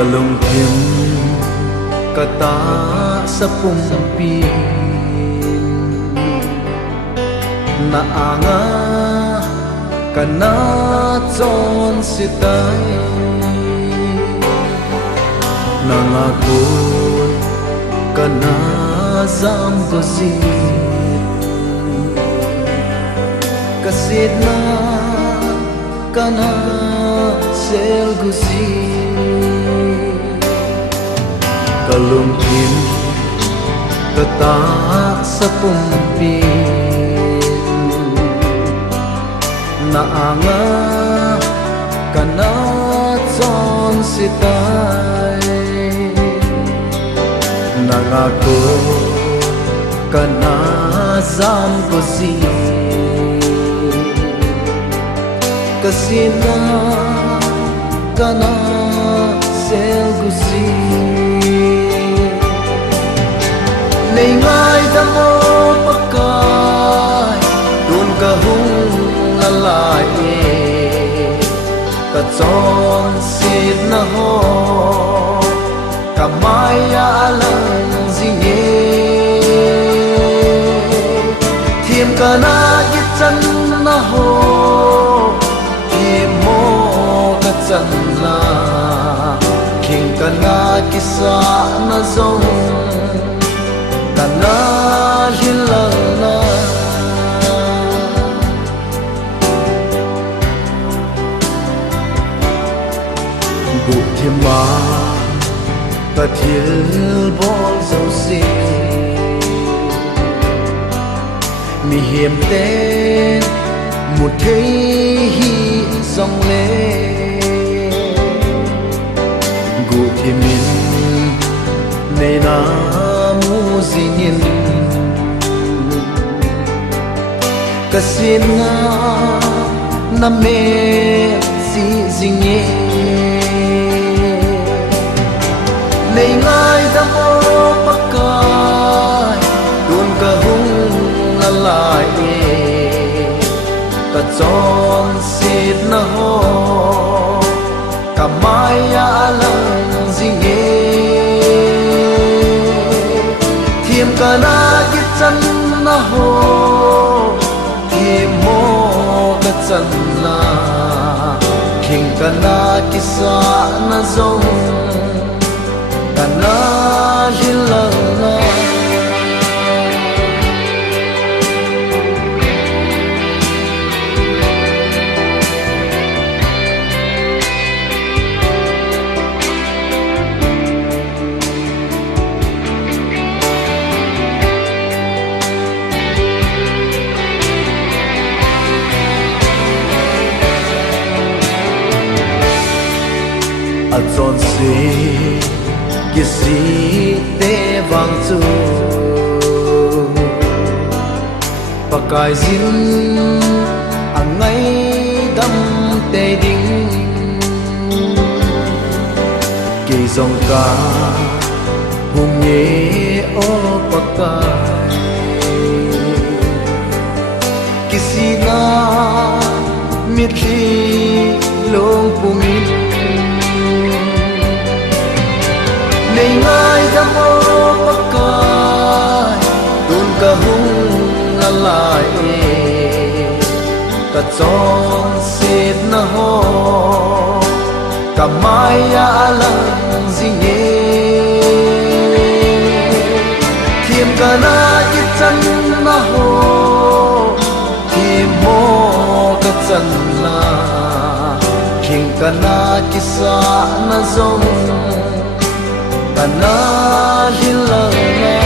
kalung kim kata sa pumpi na anga kana chon sitay nangakot kana zam gozit kasit na kana sel gozit kalung kim kata sa pumpi naanga kana chon sitay nangako kana zam gozit kasina kana sel gozit nei ngai damo pakai dun ka hung lại cả chọn xịt na ho cả mai ya lần gì nhé thêm cả na ít chân na ho thêm mô cả chân la khiến cả na kisa na zong cả na hin lần na thêm mà ta thiếu bol dấu xì mi hiểm tên một thế hi dòng lệ gù thêm min này na mu gì nhìn kasina na mê gì gì nhé nei ngai damo pakai dun ka hung lalai ka chon sit na ho ka maya lang zinge thiam ka na ki chan na ho thiam mo ka chan na king ka na ki sa na zong kana hilala a chon si kisi te vang chu pakai zin angai dam te ding ki zong ka hung ye o pakai kisi na mit li long pumit nei ngai damo pakai dun ka hung lalai ka chon sit na ho ka maya lang zinge thiam ka na ki chan na ho thiam mo ka chan na king ka na ki sa na zong kana hilala